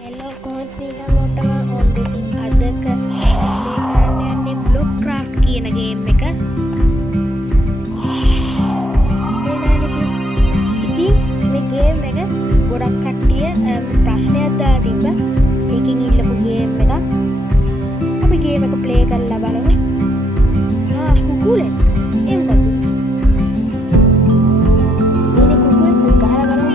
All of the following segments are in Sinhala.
Hello, කොහොමද තියෙන මොටම ඔන්න ඉතින් අද කරන්න යන්නේ බ්ලොක් ක්‍රාෆ්ට් කියන ගේම් එක. ඉතින් මේ ගේම් එක ගොඩක් කට්ටිය ප්‍රශ්නයක් දාලා තිබ්බා. ඒකෙන් ඉල්ලපු ගේම් එක. අපි ගේම් එක ප්ලේ කරලා බලමු. කුකුලෙක්. ඒ මොකද? මේ කුකුලෙක් මුල් ගහලා බලමු.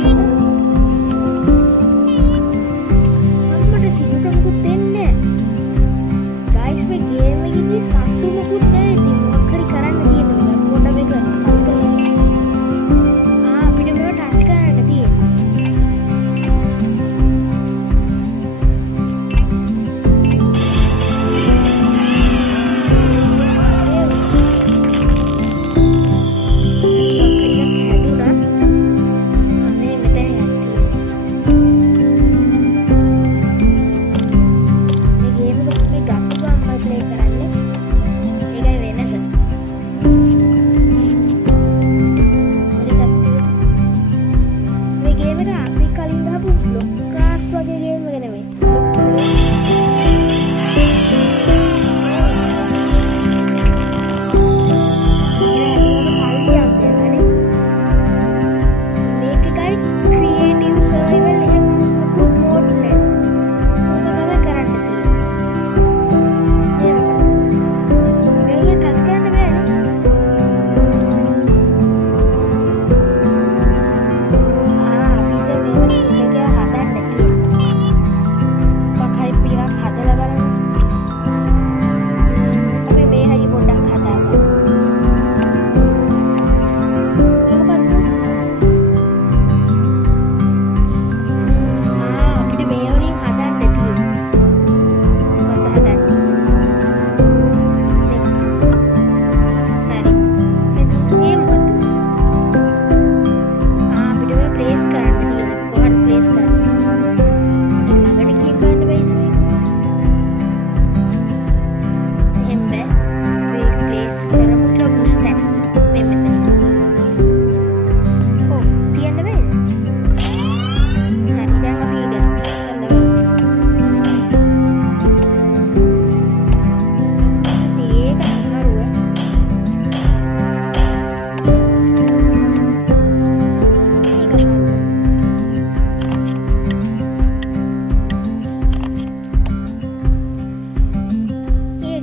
සිරුරකුත් දෙන්නේ ගයිස් මේ ගේම් එකේදී සත්තු මොකුත් නැහැ ඉතින් මොකක් හරි කරන්න තියෙනවා පොඩ මේක ෆස් කරලා අපිට මේව ටච් කරන්න තියෙනවා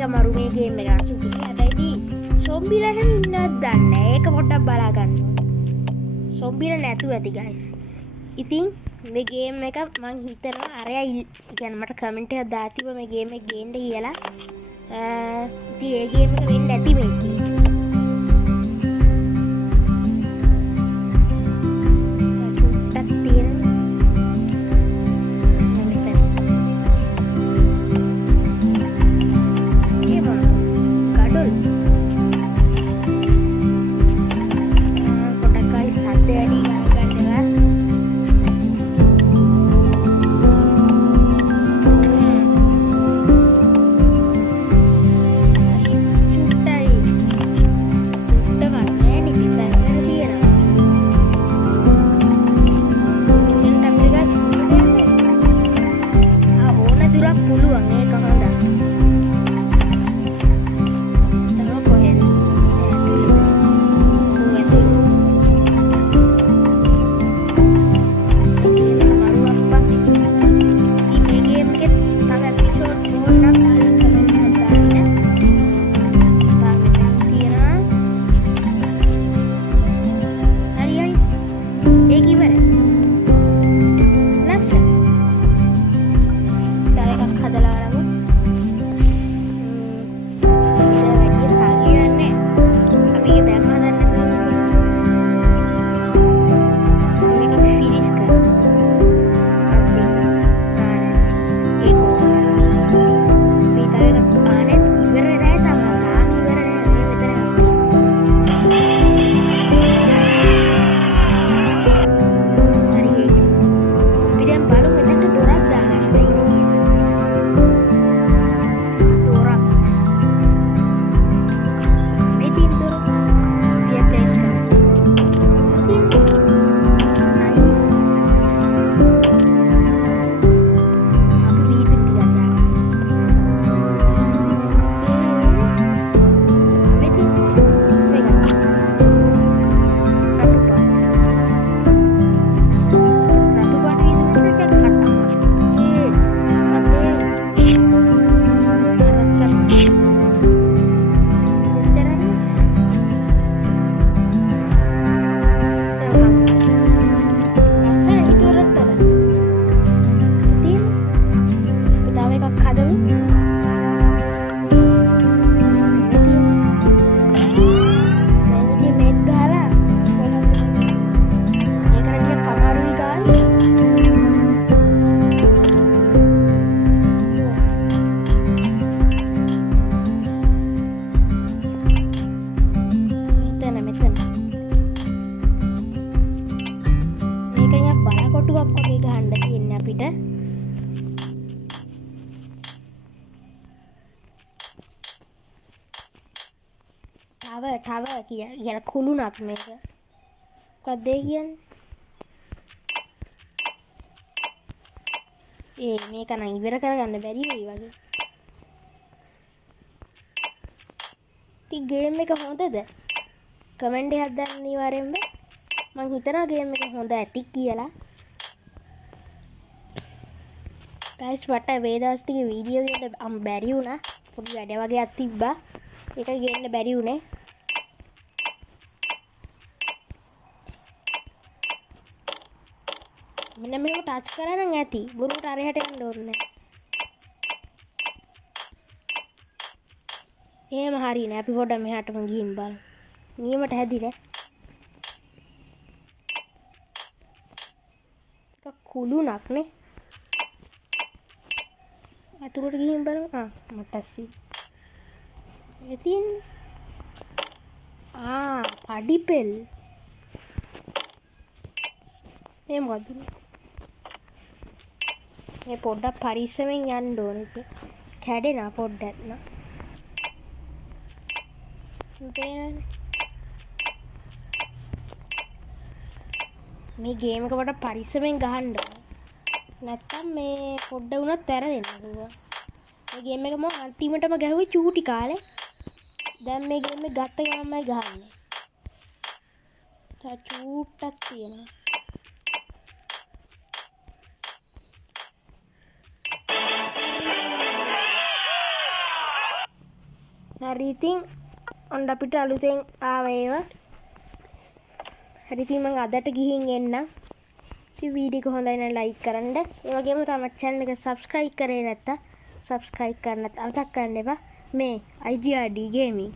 මරු මේ ගේම් එක අසුකුනේ හැබැයි සොම්බිලා හැම ඉන්නවද දන්නේ නැහැ. ඒක පොඩ්ඩක් බලා ගන්න ඕනේ. සොම්බිලා නැතුව ඇති guys. ඉතින් මේ ගේම් එක මං හිතනවා අරයා කියන්නේ මට කමෙන්ට් එකක් දාතිව මේ ගේම් එක ගේන්න කියලා. ඉතින් ඒ ගේම් එක වෙන්න ඇති මේකේ. තව කියලා කුළුණක් මේක. මොකක්ද ඒ කියන්නේ? මේක නම් ඉවර කරගන්න බැරි වෙයි වගේ. ඉතින් ගේම් එක හොඳද? කමෙන්ට් එකක් දාන්න අනිවාර්යෙන්ම. මං හිතනවා ගේම් එක හොඳ ඇති කියලා. ගයිස් මට මේ දවස් ටිකේ වීඩියෝ ගේන්න බැරි වුණා. පොඩි වැඩ වගේක් තිබ්බා. ඒක ගේන්න බැරි වුණේ. මෙන්න මේක ටච් කරා නම් ඇති. බොරුවට අරහෙට යන්න ඕනේ නැහැ. එහෙම හරියනේ. අපි පොඩ්ඩක් මෙහාටම ගිහින් බලමු. නියමට හැදිලා. ඒක කුළුණක් නේ. අතුරට ගිහින් බලමු. මටස්සි. ඉතින් පඩිපෙල්. මේ මොකද්ද? මේ පොඩ්ඩක් පරිස්සමෙන් යන්න ඕනේ ඉතින්. කැඩෙනා පොඩ්ඩක් නා. මේ ගේම් එක පොඩ්ඩක් පරිස්සමෙන් ගහන්න ඕනේ. නැත්තම් මේ පොඩ්ඩ වුණත් වැරදෙන්න පුළුවන්. මේ ගේම් එක මම අන්තිමටම ගැහුවේ චූටි කාලේ. දැන් මේ ගේම් එක ගත්ත ගමන්මයි ගහන්නේ. චූට්ටක් තියෙනවා. හරි ඉතින් ඔන්න අපිට අලුතෙන් ආව ඒවා. හරි ඉතින් මම අදට ගිහින් එන්නම්. ඉතින් වීඩියෝ එක හොඳයි නම් ලයික් කරන්න. ඒ වගේම තමයි channel එක subscribe කරේ නැත්තම් subscribe කරන්න අමතක කරන්න එපා. මේ IGRD Gaming